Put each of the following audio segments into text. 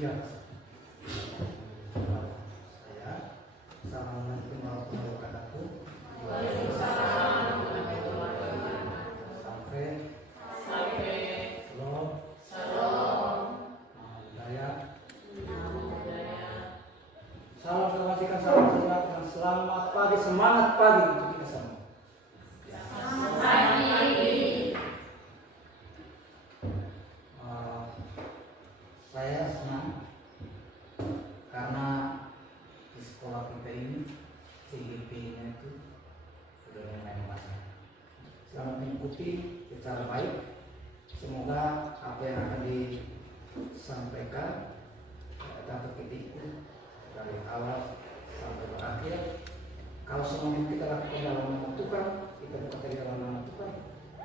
Iya. Saya Assalamualaikum warahmatullahi wabarakatuh. Waalaikumsalam warahmatullahi wabarakatuh. Sampai. Shalom. Budaya. Salam kebajikan, salam sejahtera, dan selamat pagi, semangat pagi untuk kita semua. Saya senang karena di sekolah kita ini CGP-nya itu sudah mulai banyak. Selamat mengikuti secara baik. Semoga apa yang akan disampaikan dapat ketikku dari awal sampai berakhir. Kalau semuanya kita lakukan dalam nama Tuhan, kita bekerja dalam nama Tuhan,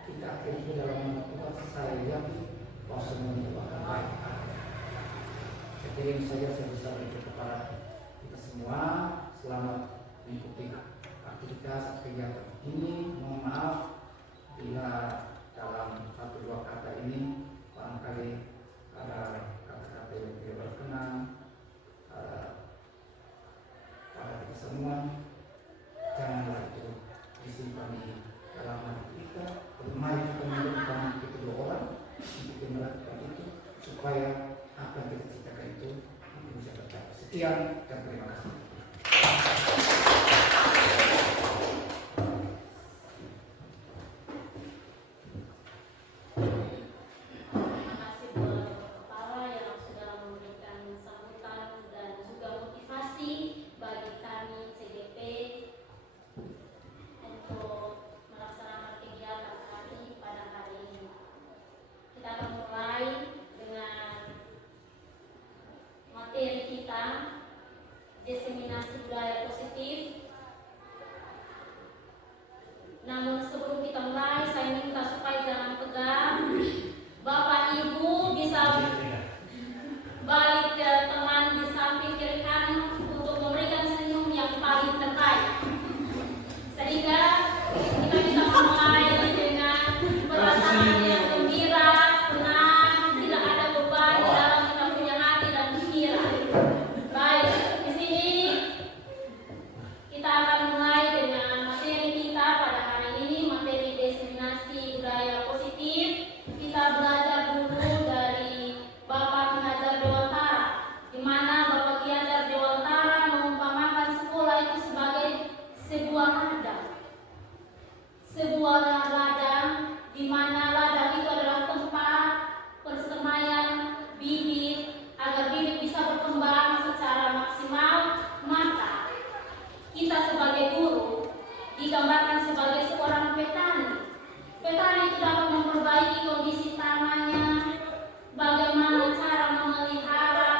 kita akhirnya dalam nama Tuhan, saya yakin bahwa semuanya akan baik. Jadi saja saya bisa berikan kepada kita semua. Selamat mengikuti aktivitas kegiatan ini. Mohon maaf bila dalam satu dua kata ini barangkali ada kata-kata yang tidak berkenan pada kita semua. Janganlah itu disimpan di dalam hati kita. Mari kita menjadi kita dua orang untuk melakukan itu supaya apa yang kita ciptakan itu bisa tercapai. Sekian dan terima kasih. Diseminasi budaya positif. Namun sebelum kita mulai, saya minta supaya jangan tegang. Bapak Ibu bisa balik ke teman di samping kiri kanan untuk memberikan senyum yang paling terbaik, sehingga kita bisa mulai dengan perasaan yang gembira, senang, tidak ada beban di dalam kita punya hati dan pikiran. Baik. Kita akan mulai dengan materi kita pada hari ini, materi diseminasi budaya positif. Kita belajar dulu dari Bapak Ki Hajar Dewantara, di mana Bapak Ki Hajar Dewantara mengumpamakan sekolah itu sebagai sebuah ladang, di mana ladang itu adalah tempat persemaian bibit agar bibit bisa berkembang secara maksimal. Maka kita sebagai guru digambarkan sebagai seorang petani. Petani itu dapat memperbaiki kondisi tanahnya, bagaimana cara memelihara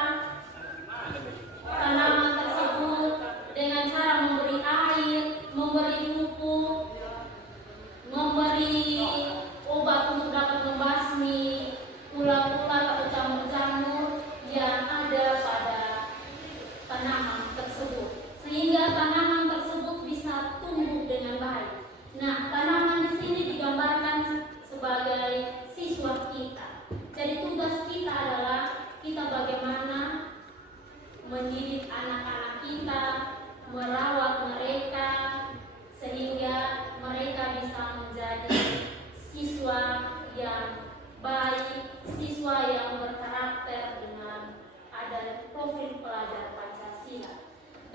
tanaman tersebut dengan cara memberi air, memberi pupuk, memberi obat untuk dapat membasmi ulat-ulat atau jamur-jamur yang ada pada tanaman tersebut, sehingga tanaman tersebut bisa tumbuh dengan baik. Nah, tanaman di sini digambarkan sebagai siswa kita. Jadi tugas kita adalah kita bagaimana mendidik anak-anak kita, merawat mereka sehingga mereka bisa menjadi siswa yang baik, siswa yang berkarakter dengan ada profil pelajar Pancasila.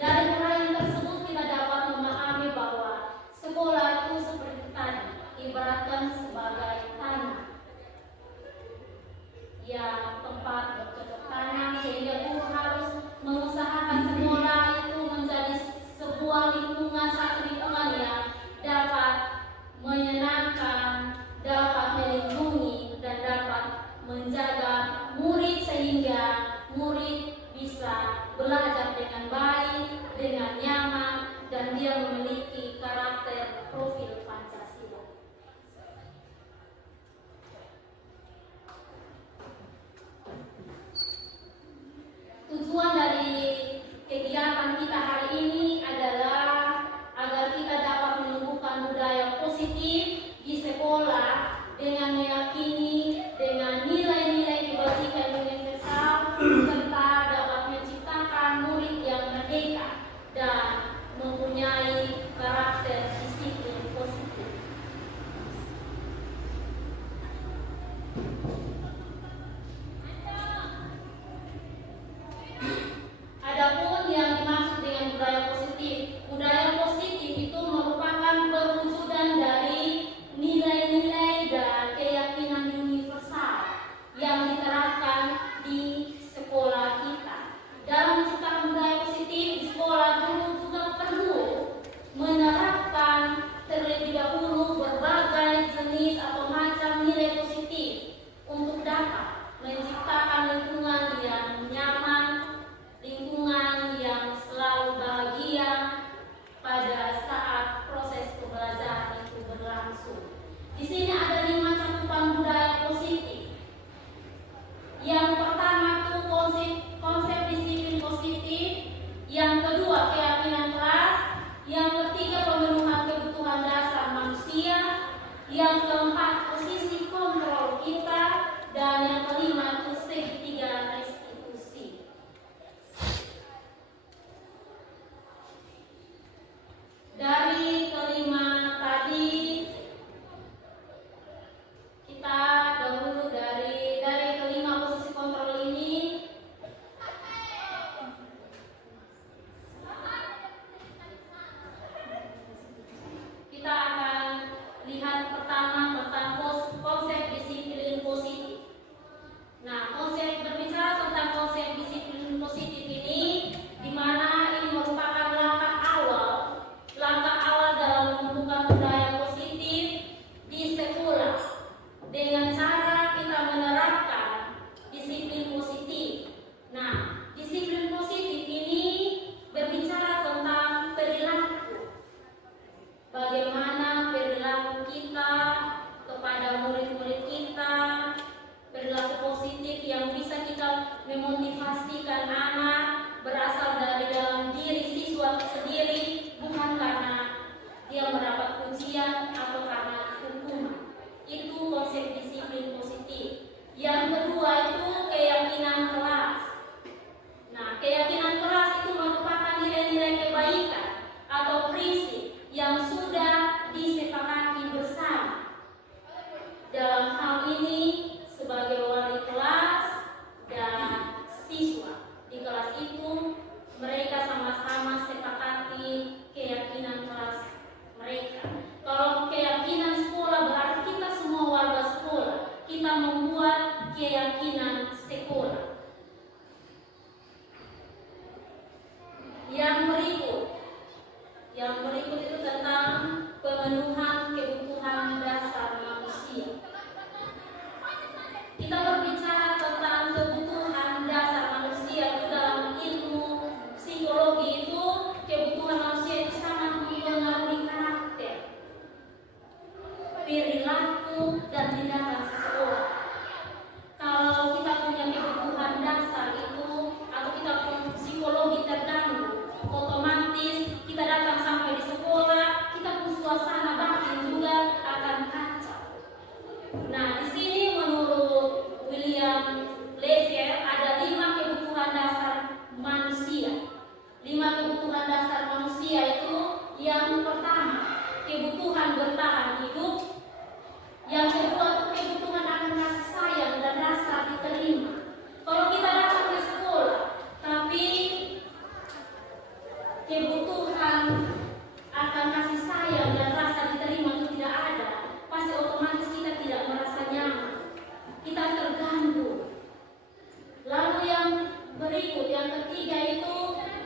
Dari uraian tersebut kita dapat memahami bahwa sekolah itu seperti tadi ibaratkan sebagai tanah yang tempat bercocok tanam, sehingga guru harus mengusahakan sekolah itu menjadi sebuah lingkungan, satu lingkungan yang dapat menyenangkan, dapat melindungi dan dapat menjaga murid sehingga murid bisa belajar dengan baik, dengan nyaman, dan dia memiliki karakter profil Pancasila. 5 kebutuhan dasar manusia itu yang pertama, kebutuhan bertahan hidup. Yang kedua itu kebutuhan akan kasih sayang dan rasa diterima. Kalau kita datang ke sekolah, tapi kebutuhan akan kasih sayang dan rasa diterima itu tidak ada, pasti otomatis kita tidak merasa nyaman. Kita terganggu. Lalu yang berikut, yang ketiga itu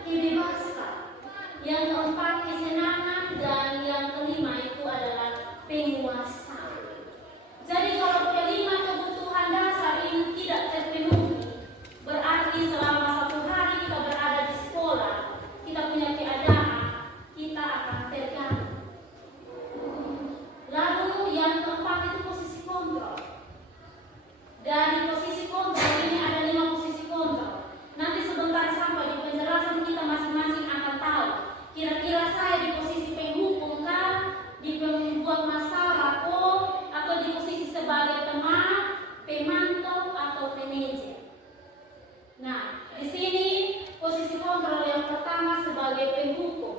kebebasan. Yang keempat kesenangan, dan yang kelima itu adalah penguasaan. Jadi kalau kelima kebutuhan dasar ini tidak terpenuhi, berarti selama 1 hari kita berada di sekolah, kita punya keadaan, kita akan terganggu. Lalu yang keempat itu posisi kontrol. Dari posisi kontrol ini ada 5 posisi kontrol. Nanti sebentar sampai di penjelasan kita masing-masing akan tahu kira-kira saya di posisi penghukum kah, di pembuat masalah kok, atau di posisi sebagai teman, pemantau, atau manajer. Nah, di sini posisi kontrol yang pertama sebagai penghukum.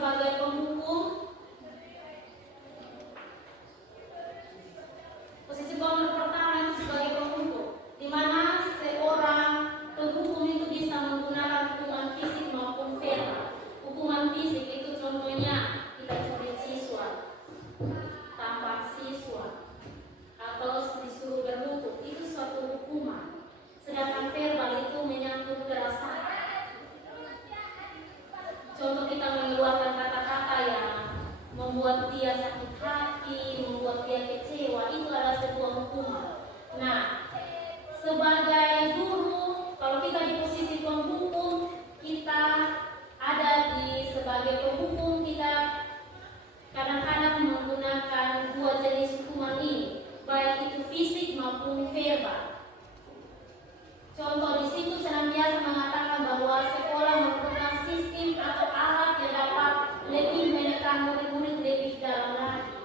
Sebagai penghukum, posisi kontrol pertama itu sebagai penghukum, di mana seorang penghukum itu bisa menggunakan hukuman fisik maupun verbal. Hukuman fisik itu contohnya kita coret siswa, tampar siswa, atau disuruh berlutut, itu suatu hukuman. Sedangkan verbal itu menyangkut perasaan. Contoh kita mengeluarkan kata-kata yang membuat dia sakit hati, membuat dia kecewa, itu adalah sebuah hukuman. Nah, sebagai guru, kalau kita di posisi penghukum, kita ada di sebagai penghukum, kita kadang-kadang menggunakan 2 jenis hukuman ini, baik itu fisik maupun verbal. Contoh di situ senantiasa mengatakan bahwa sekolah merupakan sistem atau alat yang dapat lebih menekan murid-murid lebih dalam lagi.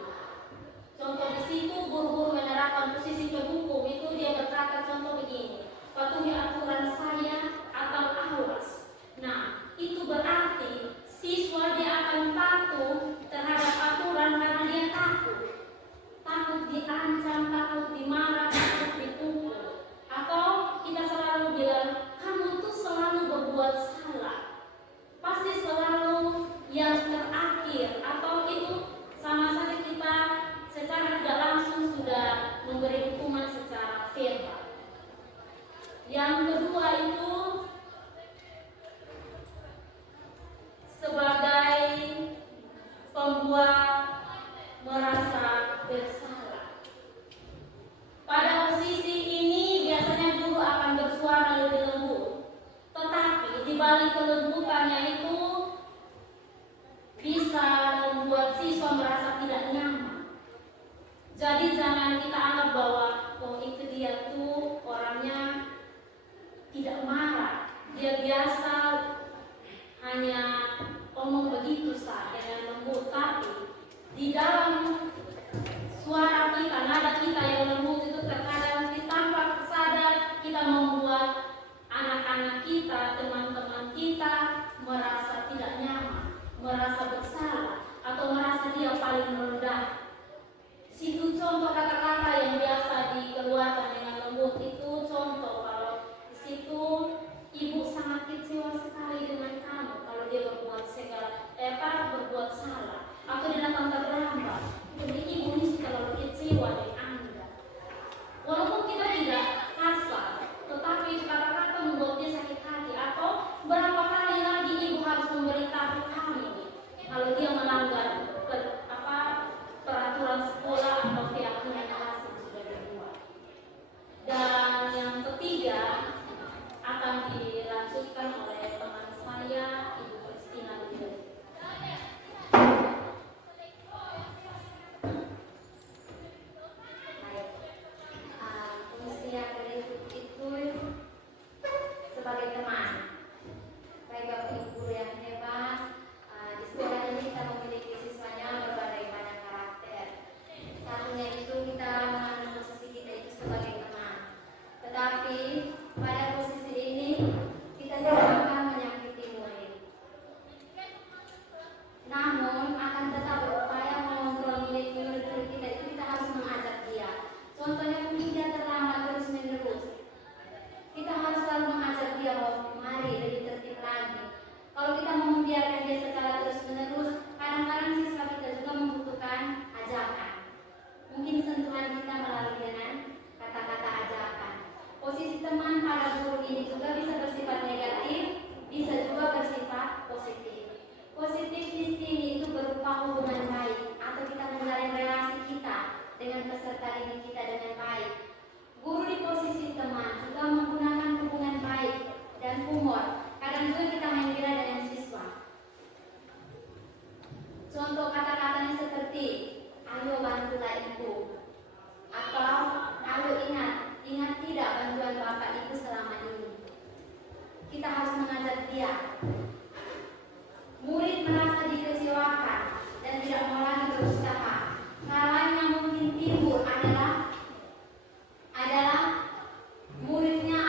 Contoh di situ guru-guru menerapkan posisi penghukum itu dia berkata contoh begini, patuhi aturan saya atau awas. Nah, itu berarti siswa dia akan patuh terhadap aturan karena dia takut diancam, takut dimarah, takut dipukul. Atau kita selalu bilang, kamu tuh selalu berbuat salah, pasti selalu yang terakhir, atau itu sama saja kita secara tidak langsung sudah memberi hukuman secara verbal. Yang kedua itu sebagai pembuat merasa bersalah. Pada posisi ini biasanya guru akan bersuara lebih lembut, tetapi di balik kelembutannya itu bisa membuat siswa merasa tidak nyaman. Jadi jangan kita anggap bahwa oh itu dia tuh orangnya tidak marah, dia biasa hanya ngomong begitu saja dengan lembut, tapi di dalam suara kita, nada kita yang lembut itu terkadang tanpa sadar kita membuat anak-anak kita, teman-teman kita merasa tidak nyaman, merasa bersalah, atau merasa dia paling rendah. Situ contoh kata-kata yang biasa dikeluarkan dengan lembut itu contoh kalau di situ ibu sangat kecewa sekali dengan kamu kalau dia berbuat berbuat salah atau dia datang terlambat. Jadi ibu ini terlalu kecewa dengan Anda. Walaupun kita tidak kasar, tetapi kata-kata membuat dia sakit hati. Atau berapa kali lagi ibu harus memberitahu kami kalau dia melanggar peraturan sekolah atau keyakinan Kadang juga kita main gila dengan siswa. Contoh kata-katanya seperti, ayo bantulah ibu, atau ayo ingat tidak bantuan bapak ibu selama ini. Kita harus mengajak dia. Murid merasa dikecewakan dan tidak mau lagi berusaha. Hal yang mungkin timbul adalah muridnya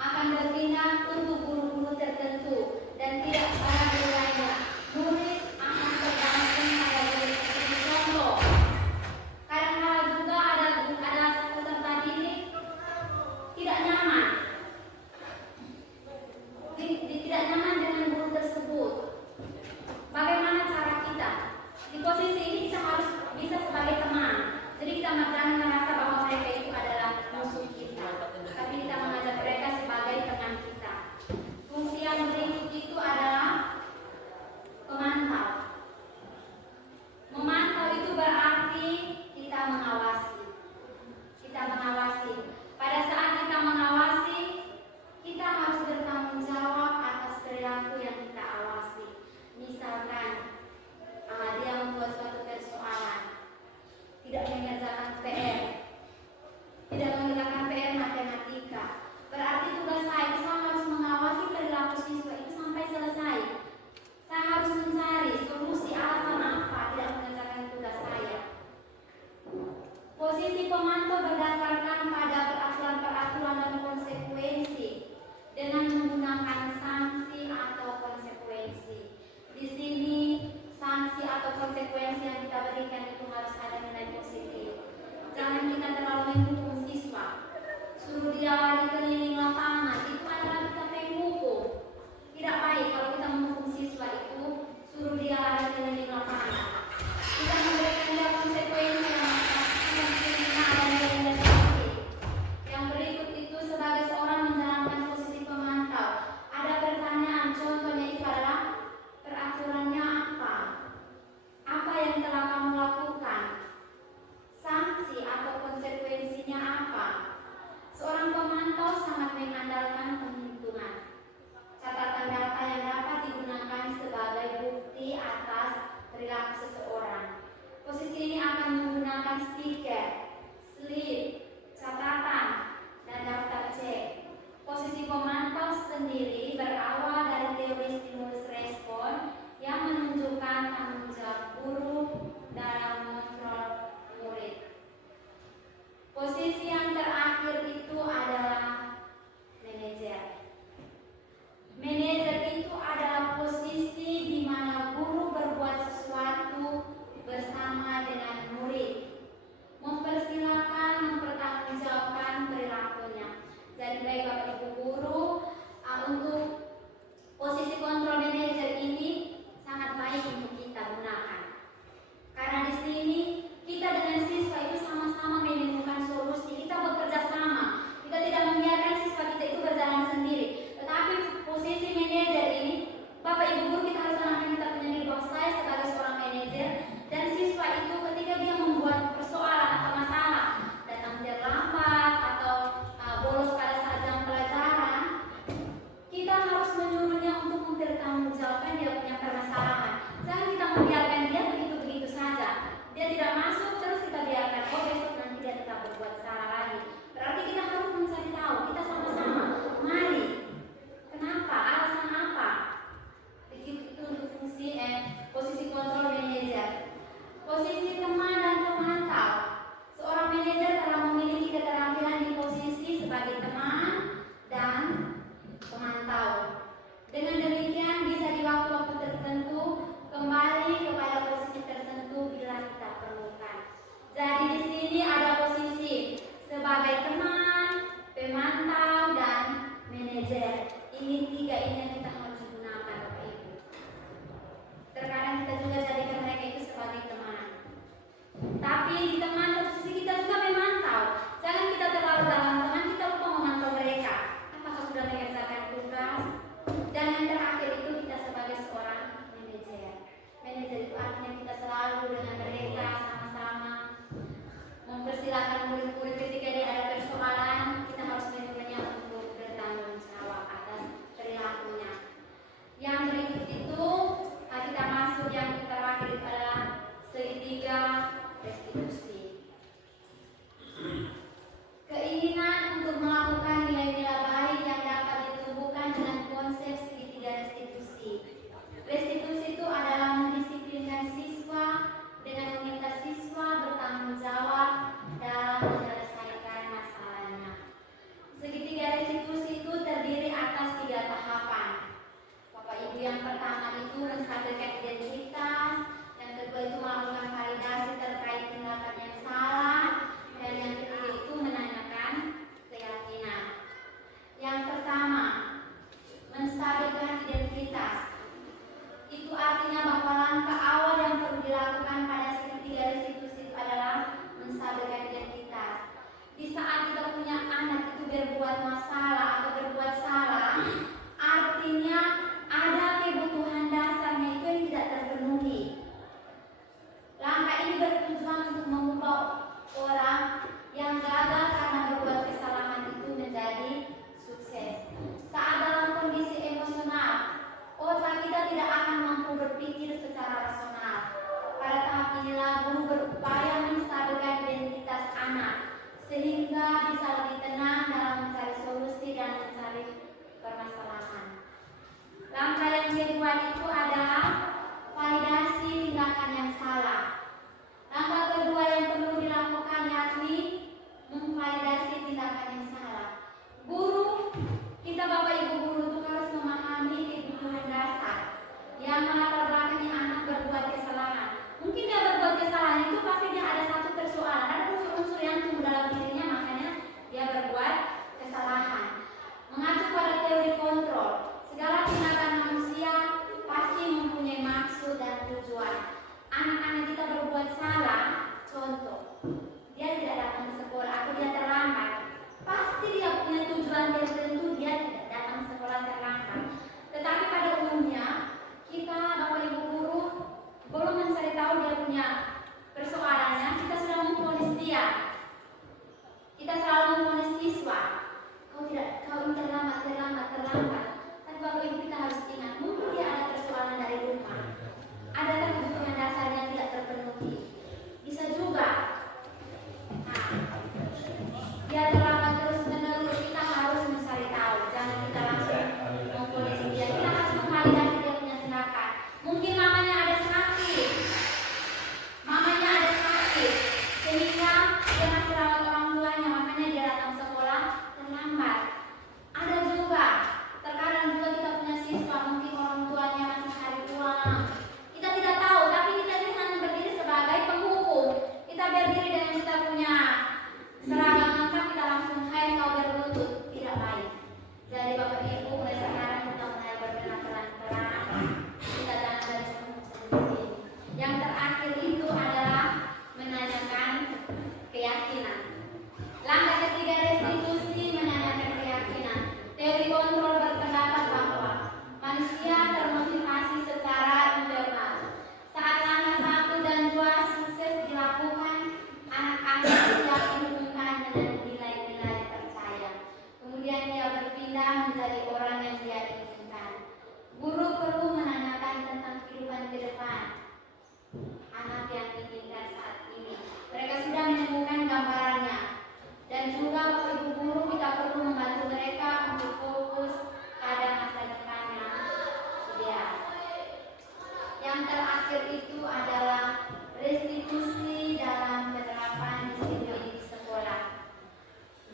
akan berpindah untuk guru-guru tertentu dan tidak pada guru lainnya. Murid akan tergantung pada guru seperti contoh. Kadang-kadang juga ada peserta didik tidak nyaman. Tidak nyaman dengan guru tersebut. Bagaimana cara kita? Di posisi ini kita harus bisa sebagai teman. Jadi kita jangan merasa bahwa mereka itu adalah musuh kita, tapi kita mengajak mereka sebagai teman kita. Fungsi yang berikut itu adalah pemantau. Memantau itu berarti kita mengawasi. Pada saat kita mengawasi, kita harus bertanggung jawab atas perilaku yang kita awasi. Misalkan dia membuat suatu persoalan, tidak mengerjakan PR matematika, berarti tugas saya harus mengawasi perilaku siswa itu sampai selesai. Saya harus mencari solusi alasan apa tidak mengerjakan tugas saya. Posisi pemantau berdasarkan pada peraturan dan konsekuensi dengan menggunakan sanksi atau konsekuensi. Di sini sanksi atau konsekuensi yang kita berikan itu harus ada nilai positif. Jangan kita terlalu menghukum siswa. Suruh dia lari keliling lapangan, itu adalah kita menghukum. Tidak baik kalau kita menghukum siswa itu, suruh dia lari keliling lapangan. Kita memberikan dia konsekuensi yang ada nilai positif. Yang berikut itu sebagai seorang menjalankan posisi pemantau. Ada pertanyaan, contohnya itu adalah peraturannya apa? Apa yang telah kamu lakukan? Sanksi atau konsekuensinya apa? Seorang pemantau sangat mengandalkan penghitungan. Catatan data yang dapat digunakan sebagai bukti atas perilaku seseorang. Posisi ini akan menggunakan stiker, slip, catatan, dan daftar cek. Posisi pemantau sendiri berawal dari teori stimulus respon yang menunjukkan tanggung jawab guru dalam mengontrol murid. Posisi yang terakhir itu adalah manajer. Manajer itu adalah posisi di mana guru berbuat sesuatu bersama dengan murid, mempersilahkan, mempertanggungjawabkan perilakunya. Jadi baik Bapak Ibu guru, untuk posisi kontrol manajer ini sangat baik untuk kita gunakan. Karena di sini kita dengan siswa itu sama-sama menemukan solusi. Kita bekerja sama. Kita tidak membiarkan siswa kita itu berjalan sendiri. Tetapi posisi manajer ini, Bapak Ibu guru, kita harus menanamkan kita punya diri bahwa saya sebagai seorang manajer dan siswa itu ketika dia membuat persoalan atau masalah, datang terlambat atau bolos pada saat jam pelajaran, kita harus menyuruhnya untuk mempertanggungjawabkan dia punya permasalahan. Jangan kita membiarkan dia begitu-begitu saja. Dia tidak masuk terus kita biarkan, oh besok nanti dia tetap berbuat salah lagi. Berarti kita harus mencari tahu, kita sama-sama. Mari, kenapa, alasan apa? Begitu itu untuk fungsi posisi kontrol manajer. Posisi teman dan pemantau. Seorang manajer telah memiliki keterampilan di posisi sebagai teman dan pemantau. Dengan demikian bisa di waktu-waktu tertentu kembali kepada posisi tertentu bila kita perlukan. Jadi di sini ada posisi sebagai teman, pemantau, dan manajer. Ini tiga ini yang kita harus gunakan, Bapak Ibu. Terkadang kita juga jadikan mereka itu sebagai teman. Tapi di teman posisi kita juga memantau. Jangan kita terlalu dalam teman, kita lupa memantau mereka. Apakah sudah mengerjakan tugas? Dan yang terakhir itu kita sebagai seorang manajer. Manajer itu artinya kita selalu dengan mereka sama-sama mempersilahkan murid-murid ketika dia ada persoalan, kita harus menyuruhnya untuk bertanggung jawab atas perilaku Langkah awal yang perlu dilakukan pada segitiga restitusi itu adalah menstabilkan identitas. Di saat kita punya anak itu berbuat masalah atau berbuat salah, artinya ada kebutuhan dasarnya itu yang tidak terpenuhi. Langkah ini bertujuan untuk mengubah orang yang gagal karena berbuat kesalahan itu menjadi sukses. Saat dalam kondisi emosional, otak kita tidak akan mampu berpikir secara rasional. Pada tahap inilah guru berupaya menstabilkan identitas anak sehingga bisa lebih tenang dalam mencari solusi dan mencari permasalahan. Langkah yang kedua itu adalah validasi tindakan yang salah. Langkah kedua yang perlu dilakukan yakni memvalidasi tindakan yang salah. Guru, kita Bapak Ibu guru itu harus memahami kebutuhan dasar yang melatar belakangi anak berbuat kesalahan. Mungkin dia berbuat kesalahan itu pasti dia ada satu persoalan, ada unsur-unsur yang tumbuh dalam dirinya, makanya dia berbuat kesalahan. Mengacu pada teori kontrol, segala tindakan manusia pasti mempunyai maksud dan tujuan. Anak-anak kita berbuat salah, contoh, dia tidak datang ke sekolah atau dia terlambat, pasti dia punya tujuan tertentu, dia tidak datang ke sekolah terlambat. Tetapi pada umumnya kita Bapak Ibu guru belum mencari tahu dia punya persoalannya, kita sudah memvonis dia. Kita selalu memvonis siswa, kau ini terlambat. Tapi Bapak Ibu kita harus ingat, mungkin dia ada persoalan dari rumah. Adakah kebutuhan dasarnya tidak terpenuhi? Bisa juga. Nah, dia terlambat terus menerus, kita harus mencari tahu. Jangan kita langsung memvonis dia. Kita harus memvalidasi dia punya tindakan. Mungkin mamanya ada sakit, sehingga dia masih rawat orang tuanya, makanya dia datang sekolah terlambat. Ada juga, terkadang juga kita punya siswa, mungkin orang tuanya masih cari uang. Kita tidak tahu, tapi kita ini hanya berdiri sebagai penghukum. Kita berdiri dengan kita punya seragam lengkap, kita langsung hai kau berlutut, tidak baik. Jadi Bapak Ibu mulai sekarang kita mulai berbenah pelan-pelan. Kita jangan dari sini. Yang terakhir itu adalah menanyakan keyakinan. Langkah ketiga restitusi menanyakan keyakinan. Teori kontrol berpendapat bahwa manusia termotivasi secara internal. Saat langkah 1 dan 2 sukses dilakukan, anak-anak siap dihubungkan dengan nilai-nilai percaya. Kemudian dia berpindah menjadi orang yang dia inginkan. Guru perlu menanyakan tentang kehidupan ke depan anak yang diinginkan saat ini. Mereka sudah menemukan gambarannya. Dan juga Bapak Ibu guru kita perlu membantu mereka untuk fokus pada masa depan yang ideal. Yang terakhir itu adalah restitusi dalam penerapan disiplin di sekolah.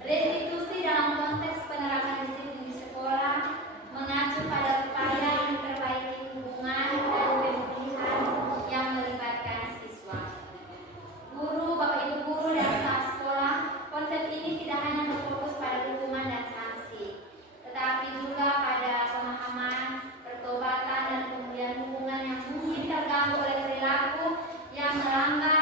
Restitusi dalam konteks penerapan disiplin di sekolah mengacu pada upaya memperbaiki hubungan dan pemilihan yang melibatkan siswa. Guru, Bapak Ibu guru dan staf sekolah, konsep ini tidak hanya berfokus pada hukuman dan sanksi, tetapi juga pada pemahaman, pertobatan, dan kemudian hubungan yang mungkin terganggu oleh perilaku yang melanggar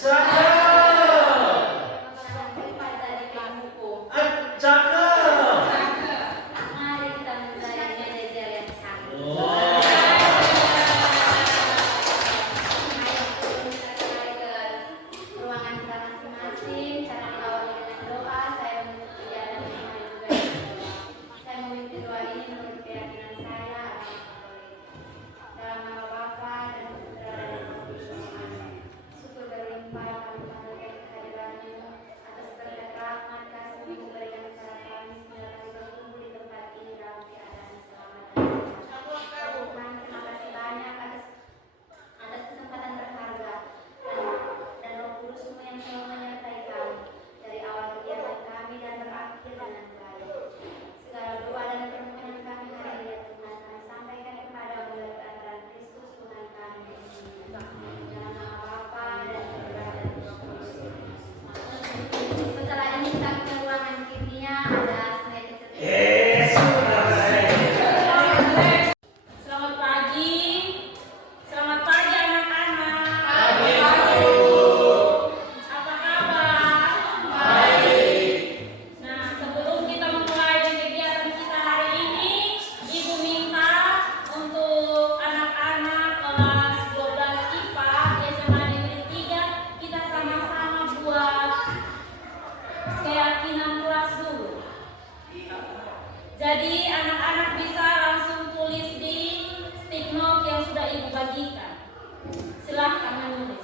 Mari kita menjadi manajer yang canggih. Oh. Ayo kita kembali ke ruangan kita masing-masing. Karena diawali dengan doa, saya menutup kegiatan ini juga dengan doa. Saya memimpin doa ini menurut keyakinan saya. Dalam nama Bapa dan Putra dan Roh Kudus. Amin. Syukur berlimpah kami panjatkan kehadiran-Mu atas berkat rahmat kasih-Mu berikan kepada kami sehingga kami berkumpul di tempat ini dalam keadaan selamat dan sehat. Tuhan, terima kasih banyak atas kesempatan berharga dan Roh Kudus-Mu yang selalu menyertai kami dari awal kegiatan kami dan berakhir dengan baik. Segala doa dan permohonan kami hari ini ya Tuhan, kami sampaikan kepada-Mu lewat ajaran Kristus Tuhan kami. Dalam nama Bapa dan Putra dan Roh Kudus. Setelah ini kita ke ruangan kimia, ada slide kecil. Selamat pagi. Selamat pagi anak-anak. Apa kabar? Nah, sebelum kita memulai kegiatan kita hari ini, Ibu minta untuk anak-anak kelas 12 IPA SMA Negeri 3 kita sama-sama buat keyakinan kelas dulu. Jadi anak-anak bisa langsung tulis di stick note yang sudah Ibu bagikan. Silahkan menulis.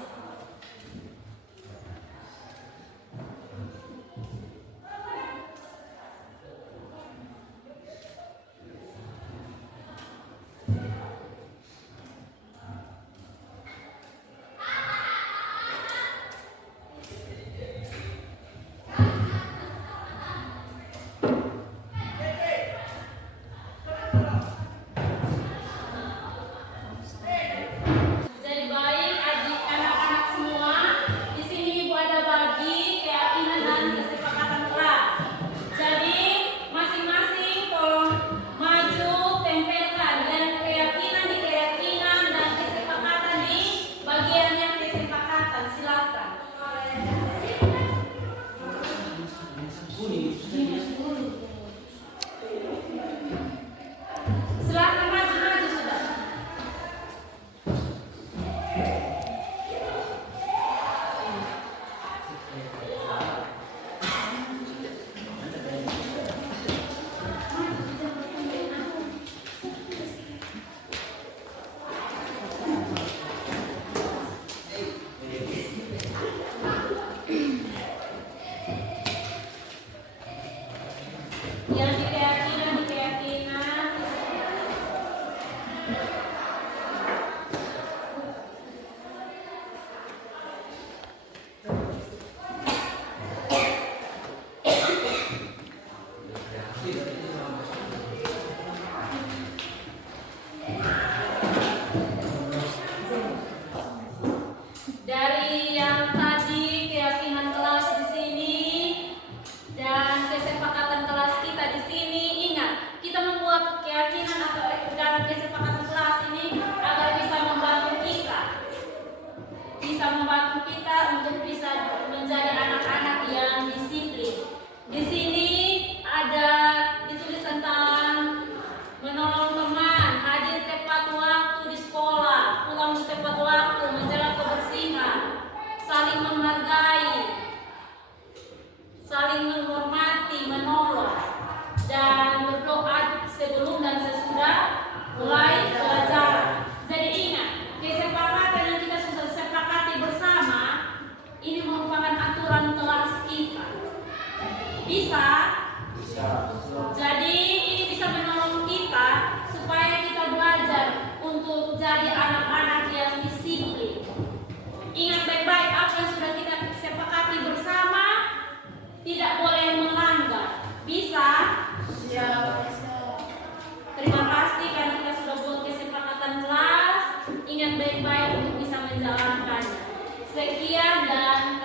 Jadi baik adik anak-anak semua, di sini Ibu ada bagi keyakinan dan kesepakatan kelas. Jadi masing-masing tolong maju tempelkan dan keyakinan di keyakinan dan kesepakatan di bagiannya kesepakatan. Silakan. Silakan maju sudah. Yang di keyakinan. Dari yang tadi keyakinan kelas di sini dan kesepakatan kelas kita di sini, ingat kita membuat keyakinan atau dan kesepakatan kelas ini agar bisa membantu kita untuk bisa menjadi anak-anak yang disiplin. Di sini ada ditulis tentang menolong teman, hadir tepat waktu di sekolah, pulang tepat waktu, menjaga kebersihan, saling menghargai, saling menghormati, menolong, dan berdoa sebelum dan sesudah mulai pelajaran. Jadi ingat, kesepakatan yang kita sudah sepakati bersama ini merupakan aturan kelas kita. Bisa? Jadi ini bisa menolong kita supaya kita belajar untuk jadi anak-anak yang disiplin. Ingat baik-baik apa yang sudah kita sepakati bersama, tidak boleh melanggar. Bisa? Terima kasih karena kita sudah buat kesepakatan kelas. Ingat baik-baik untuk bisa menjalankannya. Sekian dan